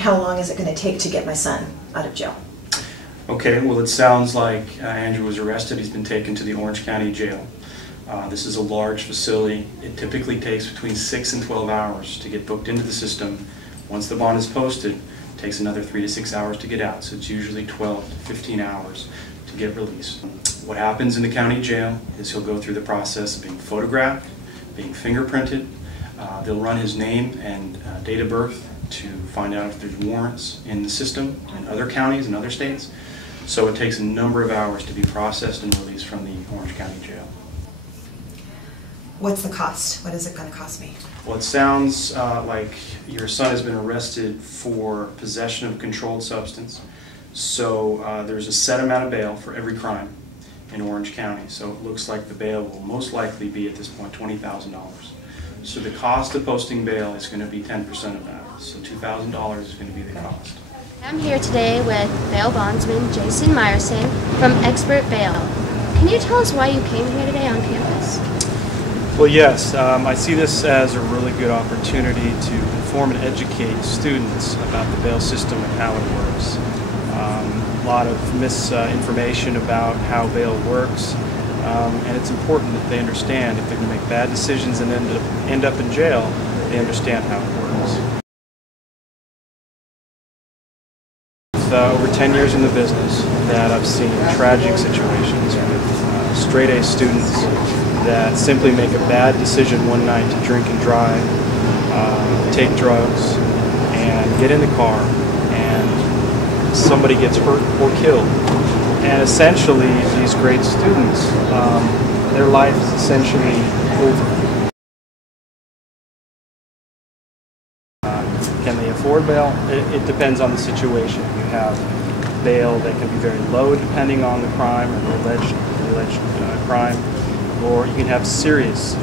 how long is it going to take to get my son out of jail? Okay, well, it sounds like Andrew was arrested. He's been taken to the Orange County Jail. This is a large facility. It typically takes between 6 and 12 hours to get booked into the system. Once the bond is posted, it takes another 3 to 6 hours to get out, so it's usually 12 to 15 hours to get released. What happens in the county jail is he'll go through the process of being photographed, being fingerprinted. They'll run his name and date of birth to find out if there's warrants in the system in other counties and other states. So it takes a number of hours to be processed and released from the Orange County Jail. What's the cost? What is it going to cost me? Well, it sounds like your son has been arrested for possession of a controlled substance. So there's a set amount of bail for every crime in Orange County. So it looks like the bail will most likely be at this point $20,000. So the cost of posting bail is going to be 10% of that. So $2,000 is going to be the cost. I'm here today with bail bondsman Jason Meyerson from ExpertBail. Can you tell us why you came here today on campus? Well, yes, I see this as a really good opportunity to inform and educate students about the bail system and how it works. A lot of misinformation about how bail works, and it's important that they understand if they're going to make bad decisions and end up in jail, they understand how it works. With over 10 years in the business, that I've seen tragic situations with straight-A students that simply make a bad decision one night to drink and drive, take drugs, and get in the car, and somebody gets hurt or killed. And essentially, these great students, their life is essentially over. Can they afford bail? It depends on the situation. You have bail that can be very low depending on the crime or the alleged crime, or you can have serious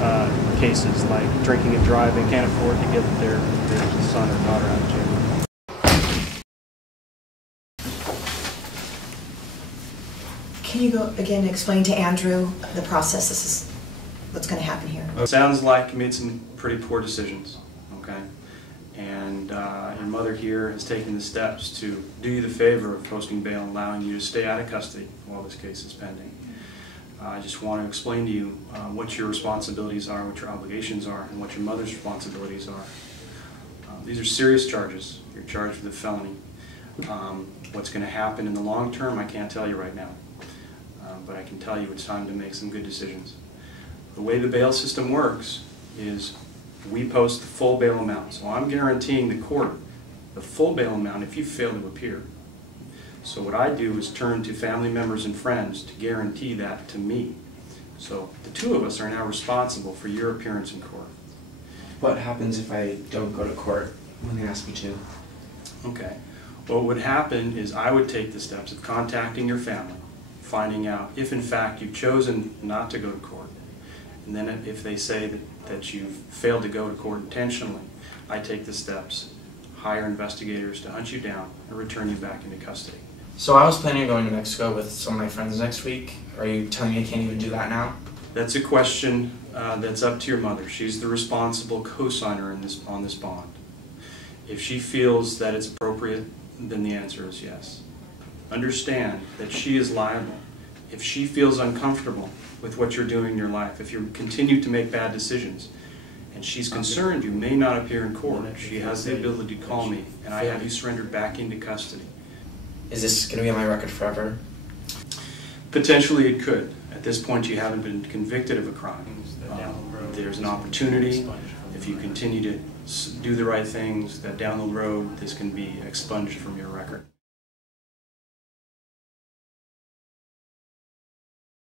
cases like drinking and driving, can't afford to get their son or daughter out of jail. Can you go again and explain to Andrew the process? This is what's going to happen here. It sounds like you made some pretty poor decisions, okay? And your mother here has taken the steps to do you the favor of posting bail and allowing you to stay out of custody while this case is pending. I just want to explain to you what your responsibilities are, what your obligations are, and what your mother's responsibilities are. These are serious charges. You're charged with a felony. What's going to happen in the long term, I can't tell you right now. But I can tell you it's time to make some good decisions. The way the bail system works is we post the full bail amount. So I'm guaranteeing the court the full bail amount if you fail to appear. So what I do is turn to family members and friends to guarantee that to me. So the two of us are now responsible for your appearance in court. What happens if I don't go to court when they ask me to? Okay. What would happen is I would take the steps of contacting your family, finding out if in fact you've chosen not to go to court. And then if they say that you've failed to go to court intentionally, I take the steps, hire investigators to hunt you down and return you back into custody. So I was planning on going to Mexico with some of my friends next week. Are you telling me I can't even do that now? That's a question that's up to your mother. She's the responsible co-signer on this bond. If she feels that it's appropriate, then the answer is yes. Understand that she is liable. If she feels uncomfortable with what you're doing in your life, if you continue to make bad decisions, and she's concerned you may not appear in court, she has the ability to call me, and I have you surrendered back into custody. Is this going to be on my record forever? Potentially it could. At this point you haven't been convicted of a crime. There's an opportunity, if you continue to do the right things, that down the road this can be expunged from your record.